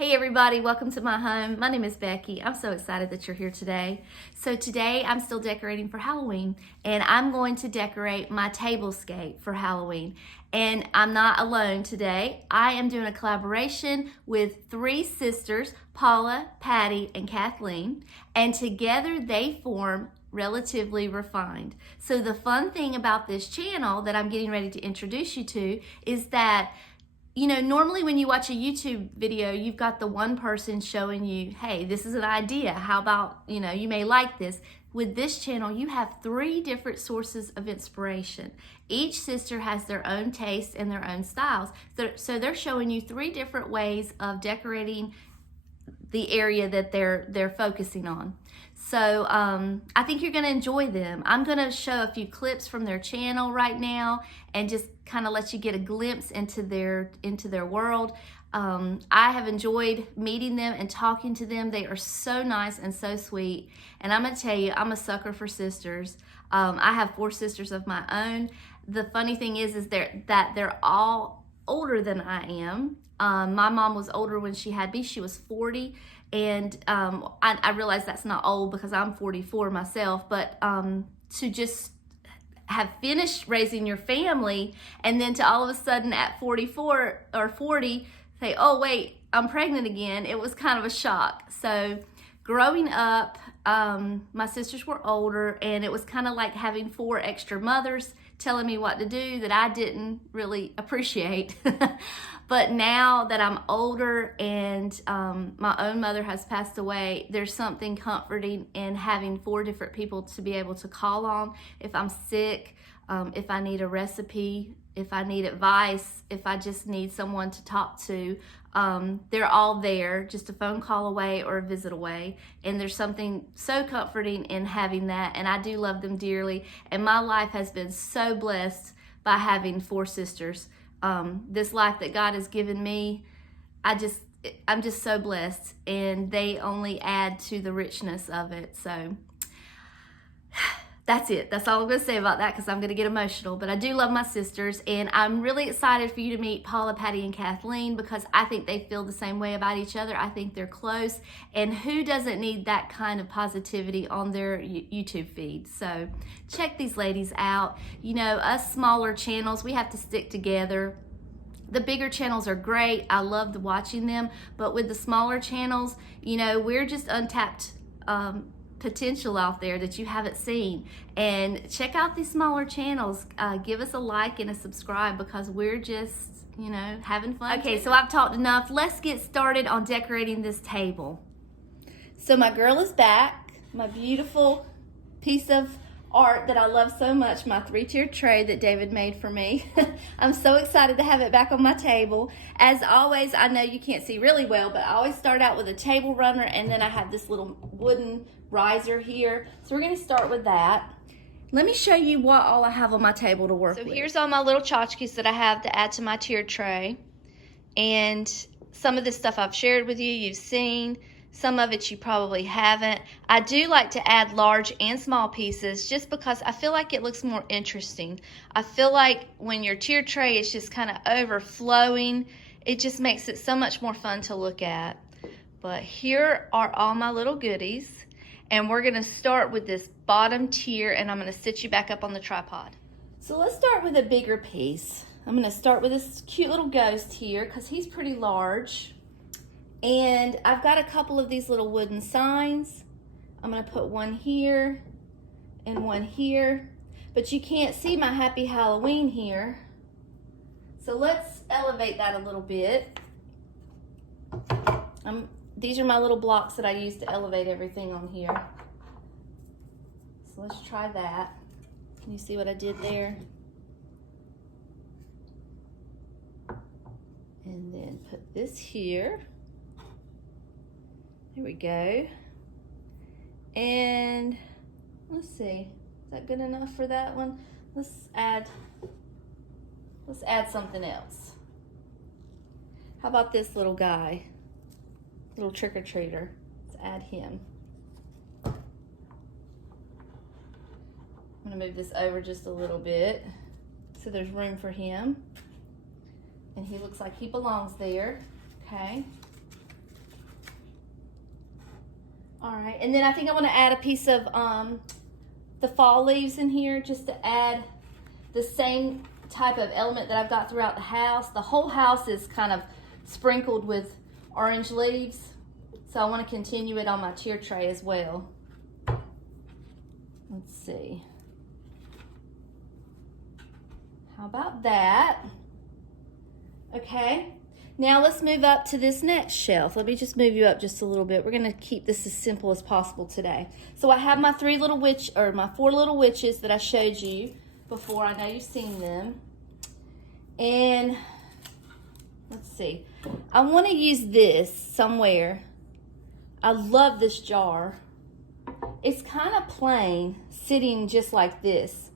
Hey everybody, welcome to my home. My name is Becky. I'm so excited that you're here today. So today I'm still decorating for Halloween, and I'm going to decorate my tablescape for Halloween. And I'm not alone today. I am doing a collaboration with three sisters, Paula, Patty, and Kathleen, and together they form Relatively Refined. So the fun thing about this channel that I'm getting ready to introduce you to is that normally when you watch a YouTube video, you've got the one person showing you, hey, this is an idea. How about, you may like this. With this channel, you have three different sources of inspiration. Each sister has their own taste and their own styles. So they're showing you three different ways of decorating the area that they're focusing on. So I think you're going to enjoy them. I'm going to show a few clips from their channel right now and just kind of let you get a glimpse into their world. I have enjoyed meeting them and talking to them. They are so nice and so sweet. And I'm going to tell you, I'm a sucker for sisters. I have 4 sisters of my own. The funny thing is that they're all older than I am. My mom was older when she had me. She was 40, and I realize that's not old because I'm 44 myself, but to just have finished raising your family and then to all of a sudden at 44 or 40 say, oh wait, I'm pregnant again, it was kind of a shock. So growing up, my sisters were older, and it was kind of like having 4 extra mothers telling me what to do that I didn't really appreciate. But now that I'm older and my own mother has passed away, there's something comforting in having 4 different people to be able to call on if I'm sick, if I need a recipe, if I need advice, if I just need someone to talk to. They're all there, just a phone call away or a visit away. And there's something so comforting in having that. And I do love them dearly. And my life has been so blessed by having 4 sisters. This life that God has given me, I'm just so blessed. And they only add to the richness of it. So that's it. That's all I'm going to say about that because I'm going to get emotional. But I do love my sisters, and I'm really excited for you to meet Paula, Patty, and Kathleen because I think they feel the same way about each other. I think they're close, and who doesn't need that kind of positivity on their YouTube feed? So check these ladies out. Us smaller channels, we have to stick together. The bigger channels are great. I loved watching them, but with the smaller channels, we're just untapped potential out there that you haven't seen. And check out these smaller channels. Give us a like and a subscribe because we're just having fun. Okay, so I've talked enough. Let's get started on decorating this table. So my girl is back, my beautiful piece of art that I love so much, my 3-tiered tray that David made for me. I'm so excited to have it back on my table. As always, I know you can't see really well, but I always start out with a table runner, and then I have this little wooden riser here. So we're going to start with that. Let me show you what all I have on my table to work with. So here's all my little tchotchkes that I have to add to my tiered tray. And some of this stuff I've shared with you, you've seen. Some of it you probably haven't. I do like to add large and small pieces just because I feel like it looks more interesting. I feel like when your tiered tray is just kind of overflowing, it just makes it so much more fun to look at. But here are all my little goodies. And we're going to start with this bottom tier, and I'm going to sit you back up on the tripod. So let's start with a bigger piece. I'm going to start with this cute little ghost here because he's pretty large. And I've got a couple of these little wooden signs. I'm going to put one here and one here. But you can't see my Happy Halloween here. So let's elevate that a little bit. These are my little blocks that I use to elevate everything on here. So let's try that. Can you see what I did there? And then put this here. There we go. And let's see, is that good enough for that one? Let's add something else. How about this little guy? Little trick-or-treater. Let's add him. I'm gonna move this over just a little bit so there's room for him. And he looks like he belongs there. Okay. All right, and then I think I want to add a piece of the fall leaves in here just to add the same type of element that I've got throughout the house. The whole house is kind of sprinkled with orange leaves, so I want to continue it on my tier tray as well. Let's see. How about that? Okay. Now let's move up to this next shelf. Let me just move you up just a little bit. We're gonna keep this as simple as possible today. So I have my my 4 little witches that I showed you before. I know you've seen them. And let's see. I wanna use this somewhere. I love this jar. It's kind of plain, sitting just like this.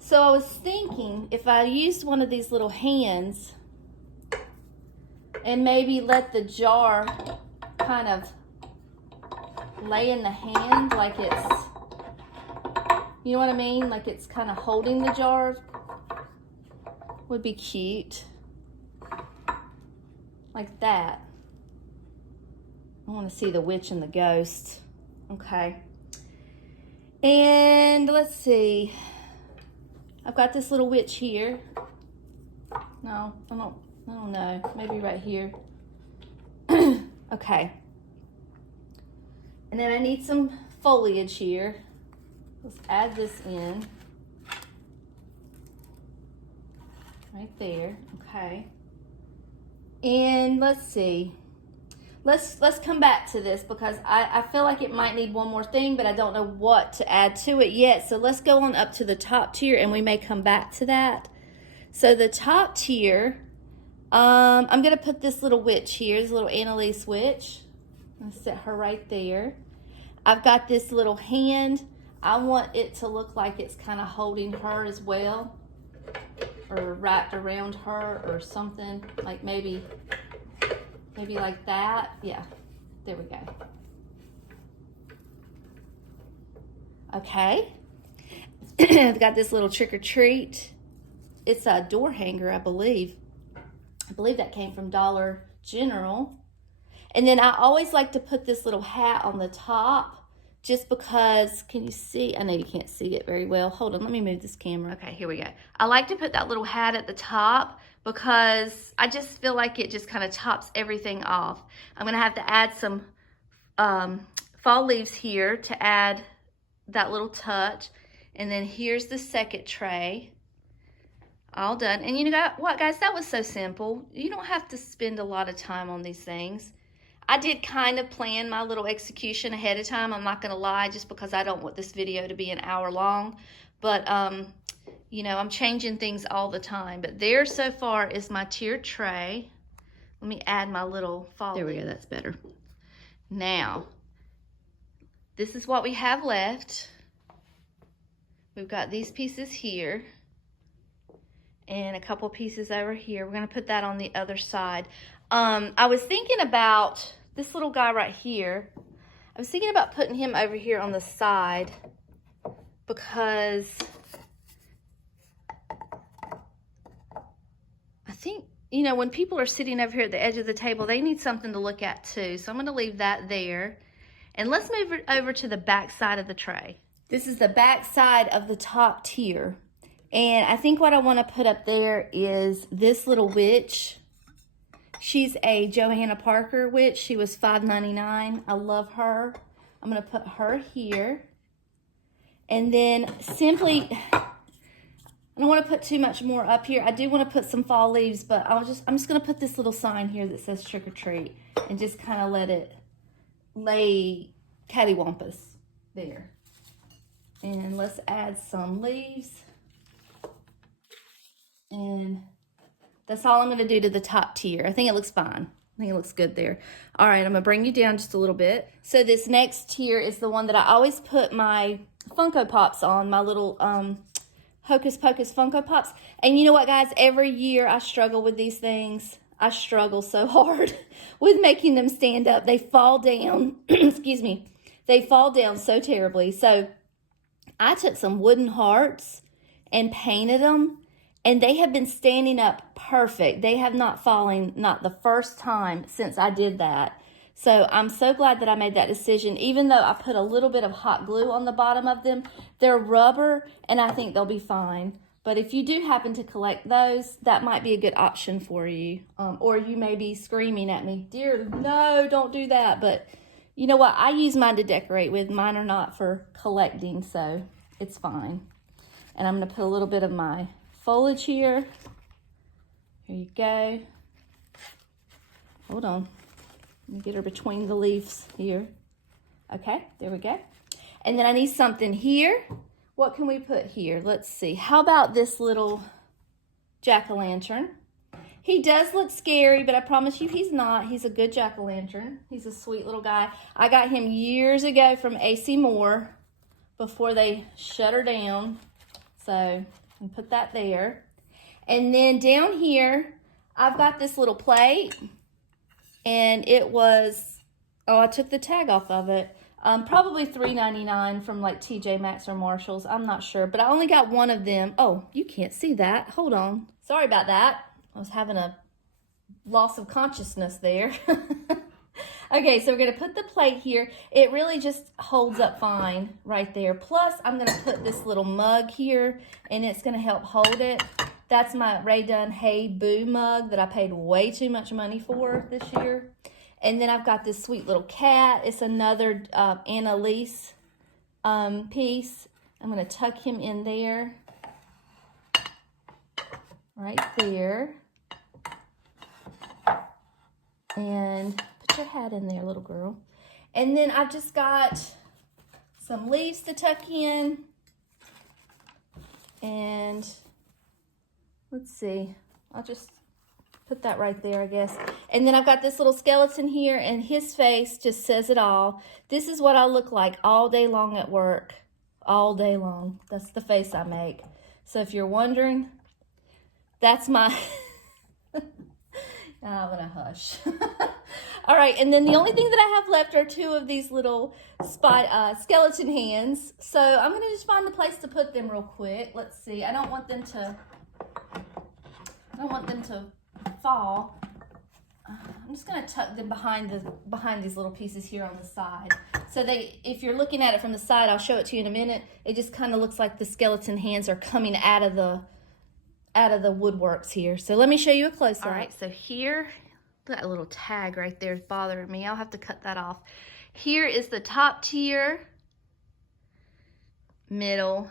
So I was thinking if I used one of these little hands and maybe let the jar kind of lay in the hand like it's, you know what I mean? Like it's kind of holding the jar. Would be cute. Like that. I want to see the witch and the ghost. Okay. And let's see. I've got this little witch here. No, I don't know. Maybe right here. Okay. And then I need some foliage here. Let's add this in. Right there. Okay. And let's see. Let's come back to this because I feel like it might need one more thing, but I don't know what to add to it yet. So let's go on up to the top tier and we may come back to that. So the top tier, I'm going to put this little witch here, this little Annalise witch. I'm going to set her right there. I've got this little hand. I want it to look like it's kind of holding her as well, or wrapped around her or something, like maybe like that. Yeah, there we go. Okay. I've got this little trick or treat. It's a door hanger, I believe. I believe that came from Dollar General. And then I always like to put this little hat on the top just because, can you see? I know you can't see it very well. Hold on, let me move this camera. Okay, here we go. I like to put that little hat at the top because I just feel like it just kind of tops everything off. I'm gonna have to add some fall leaves here to add that little touch. And then here's the second tray. All done. And you know what, guys? That was so simple. You don't have to spend a lot of time on these things. I did kind of plan my little execution ahead of time. I'm not going to lie, just because I don't want this video to be an hour long. But, you know, I'm changing things all the time. But there so far is my tiered tray. Let me add my little fall. There we go. That's better. Now, this is what we have left. We've got these pieces here and a couple pieces over here. We're going to put that on the other side. I was thinking about this little guy right here. I was thinking about putting him over here on the side because I think, you know, when people are sitting over here at the edge of the table, they need something to look at too. So I'm going to leave that there. And let's move it over to the back side of the tray. This is the back side of the top tier. And I think what I want to put up there is this little witch. She's a Johanna Parker witch. She was $5.99. I love her. I'm going to put her here. And then simply, I don't want to put too much more up here. I do want to put some fall leaves, but I'm just going to put this little sign here that says trick or treat and just kind of let it lay cattywampus there. And let's add some leaves. And that's all I'm going to do to the top tier. I think it looks fine. I think it looks good there. All right, I'm going to bring you down just a little bit. So this next tier is the one that I always put my Funko Pops on, my little Hocus Pocus Funko Pops. And you know what, guys? Every year I struggle with these things. I struggle so hard with making them stand up. They fall down. Excuse me. They fall down so terribly. So I took some wooden hearts and painted them. And they have been standing up perfect. They have not fallen, not the first time since I did that. So I'm so glad that I made that decision. Even though I put a little bit of hot glue on the bottom of them, they're rubber and I think they'll be fine. But if you do happen to collect those, that might be a good option for you. Or you may be screaming at me, dear, no, don't do that. But you know what? I use mine to decorate with. Mine are not for collecting, so it's fine. And I'm going to put a little bit of my foliage here. Here you go. Hold on. Let me get her between the leaves here. Okay, there we go. And then I need something here. What can we put here? Let's see. How about this little jack-o'-lantern? He does look scary, but I promise you he's not. He's a good jack-o'-lantern. He's a sweet little guy. I got him years ago from AC Moore before they shut her down. So I can put that there. And then down here, I've got this little plate. And it was, I took the tag off of it. Probably $3.99 from like TJ Maxx or Marshall's. I'm not sure, but I only got one of them. Oh, you can't see that. Hold on. Sorry about that. I was having a loss of consciousness there. Okay, so we're going to put the plate here. It really just holds up fine right there. Plus, I'm going to put this little mug here, and it's going to help hold it. That's my Ray Dunn Hey Boo mug that I paid way too much money for this year. And then I've got this sweet little cat. It's another Annalise piece. I'm going to tuck him in there. Right there. And put your hat in there, little girl. And then I've just got some leaves to tuck in. And let's see, I'll just put that right there, I guess. And then I've got this little skeleton here, and his face just says it all. This is what I look like all day long at work. All day long. That's the face I make. So if you're wondering, that's my... I'm gonna hush. All right, and then the only thing that I have left are two of these little skeleton hands. So I'm gonna just find a place to put them real quick. Let's see, I don't want them to fall. I'm just gonna tuck them behind these little pieces here on the side. So if you're looking at it from the side, I'll show it to you in a minute. It just kind of looks like the skeleton hands are coming out of the woodworks here. So let me show you a close-up. All right, so here, that little tag right there is bothering me. I'll have to cut that off. Here is the top tier, middle,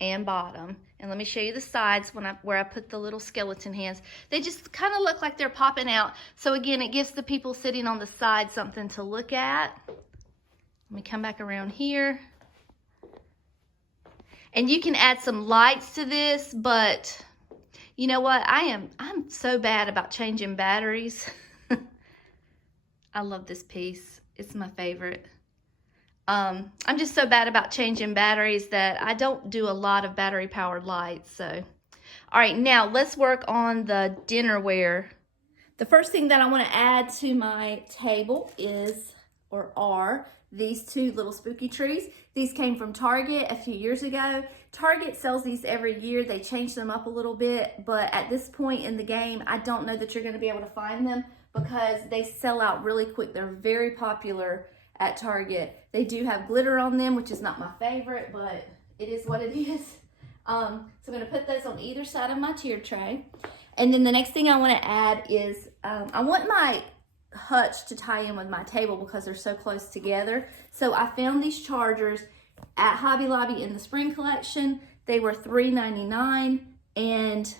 and bottom. And let me show you the sides where I put the little skeleton hands. They just kind of look like they're popping out. So again, it gives the people sitting on the side something to look at. Let me come back around here. And you can add some lights to this, but you know what? I'm so bad about changing batteries. I love this piece. It's my favorite. I'm just so bad about changing batteries that I don't do a lot of battery powered lights. So, all right, now let's work on the dinnerware. The first thing that I want to add to my table are these two little spooky trees. These came from Target a few years ago. Target sells these every year. They change them up a little bit, but at this point in the game, I don't know that you're going to be able to find them because they sell out really quick. They're very popular at Target. They do have glitter on them, which is not my favorite, but it is what it is. So I'm going to put those on either side of my tier tray. And then the next thing I want to add is I want my hutch to tie in with my table because they're so close together. So I found these chargers at Hobby Lobby in the spring collection. They were $3.99 and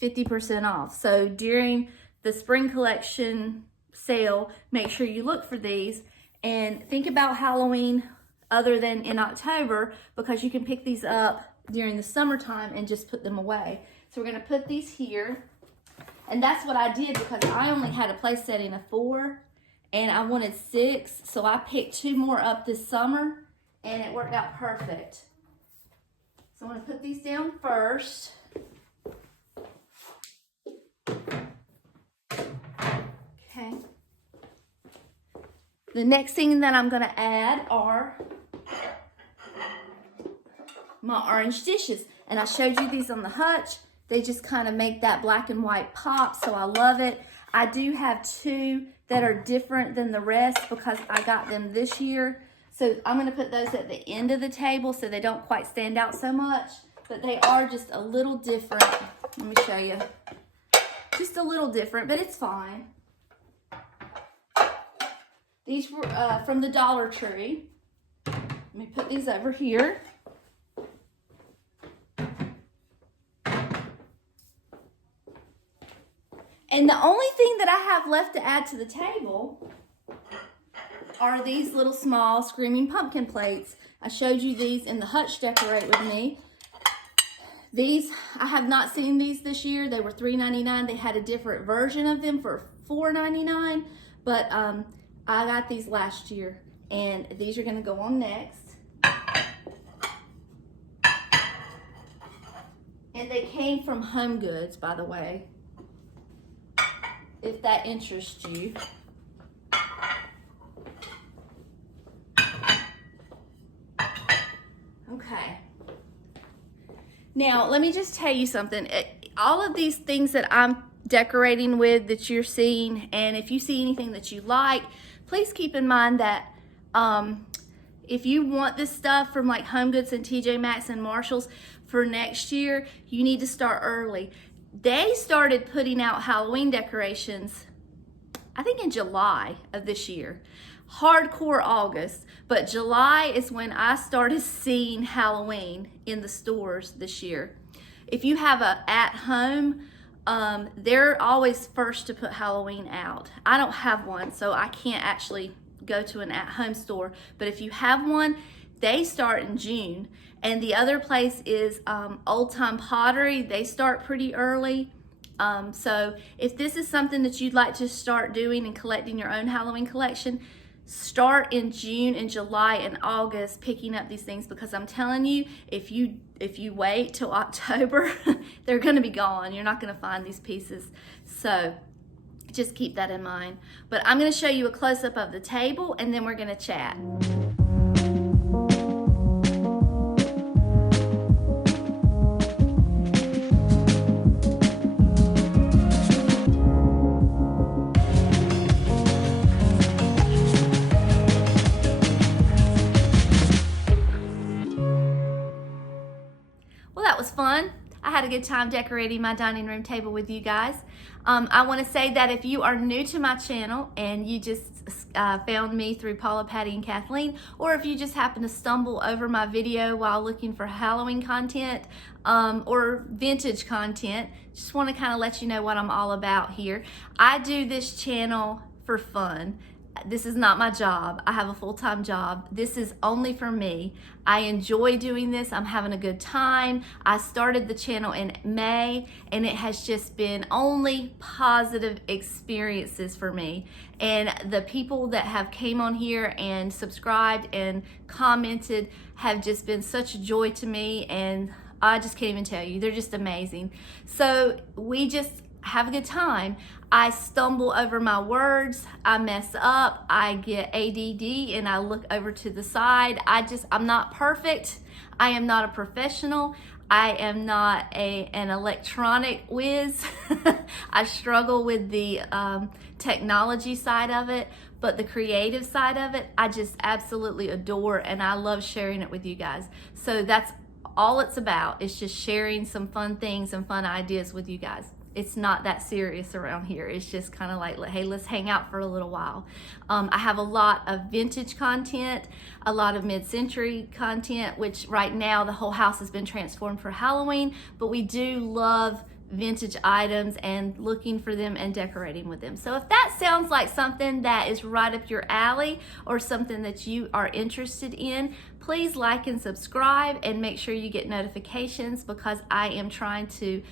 50% off. So during the spring collection sale, make sure you look for these and think about Halloween other than in October because you can pick these up during the summertime and just put them away. So we're going to put these here. And that's what I did because I only had a place setting of 4 and I wanted 6. So I picked 2 more up this summer and it worked out perfect. So I'm going to put these down first. Okay. The next thing that I'm going to add are my orange dishes. And I showed you these on the hutch. They just kind of make that black and white pop, so I love it. I do have two that are different than the rest because I got them this year. So I'm gonna put those at the end of the table so they don't quite stand out so much, but they are just a little different. Let me show you. Just a little different, but it's fine. These were from the Dollar Tree. Let me put these over here. And the only thing that I have left to add to the table are these little small Screaming Pumpkin plates. I showed you these in the Hutch Decorate With Me. These, I have not seen these this year. They were $3.99. They had a different version of them for $4.99, but I got these last year, and these are gonna go on next. And they came from Home Goods, by the way, if that interests you. Okay. Now, let me just tell you something. All of these things that I'm decorating with that you're seeing, and if you see anything that you like, please keep in mind that if you want this stuff from like Home Goods and TJ Maxx and Marshalls for next year, you need to start early. They started putting out Halloween decorations, I think in July of this year. Hardcore August, but July is when I started seeing Halloween in the stores this year. If you have a at-home, they're always first to put Halloween out. I don't have one, so I can't actually go to an at-home store, but if you have one, they start in June. And the other place is Old Time Pottery. They start pretty early. So if this is something that you'd like to start doing and collecting your own Halloween collection, start in June and July and August picking up these things, because I'm telling you, if you wait till October, they're gonna be gone. You're not gonna find these pieces. So just keep that in mind. But I'm gonna show you a close-up of the table, and then we're gonna chat. That was fun. I had a good time decorating my dining room table with you guys. I want to say that if you are new to my channel and you just found me through Paula, Patty, and Kathleen, or if you just happen to stumble over my video while looking for Halloween content or vintage content, just want to kind of let you know what I'm all about here. I do this channel for fun. This is not my job. I have a full-time job. This is only for me. I enjoy doing this. I'm having a good time. I started the channel in May, and it has just been only positive experiences for me. And the people that have came on here and subscribed and commented have just been such a joy to me, and I just can't even tell you. They're just amazing. So we just have a good time. I stumble over my words, I mess up, I get ADD, and I look over to the side. I'm not perfect. I am not a professional. I am not an electronic whiz. I struggle with the technology side of it, but the creative side of it, I just absolutely adore, and I love sharing it with you guys. So that's all it's about. It's just sharing some fun things and fun ideas with you guys. It's not that serious around here. It's just kind of like, hey, let's hang out for a little while. I have a lot of vintage content, a lot of mid-century content, which right now the whole house has been transformed for Halloween, but we do love vintage items and looking for them and decorating with them. So if that sounds like something that is right up your alley or something that you are interested in, please like and subscribe and make sure you get notifications, because I am trying to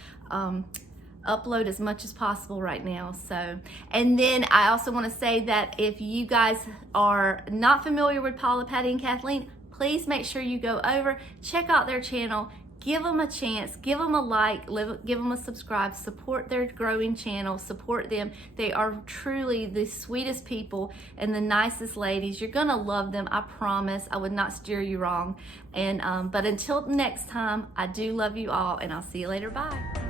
upload as much as possible right now. So, and then I also want to say that if you guys are not familiar with Paula, Patty, and Kathleen, please make sure you go over, check out their channel, give them a chance, give them a like, give them a subscribe, support their growing channel, support them. They are truly the sweetest people and the nicest ladies. You're gonna love them, I promise. I would not steer you wrong. And but until next time, I do love you all, and I'll see you later. Bye.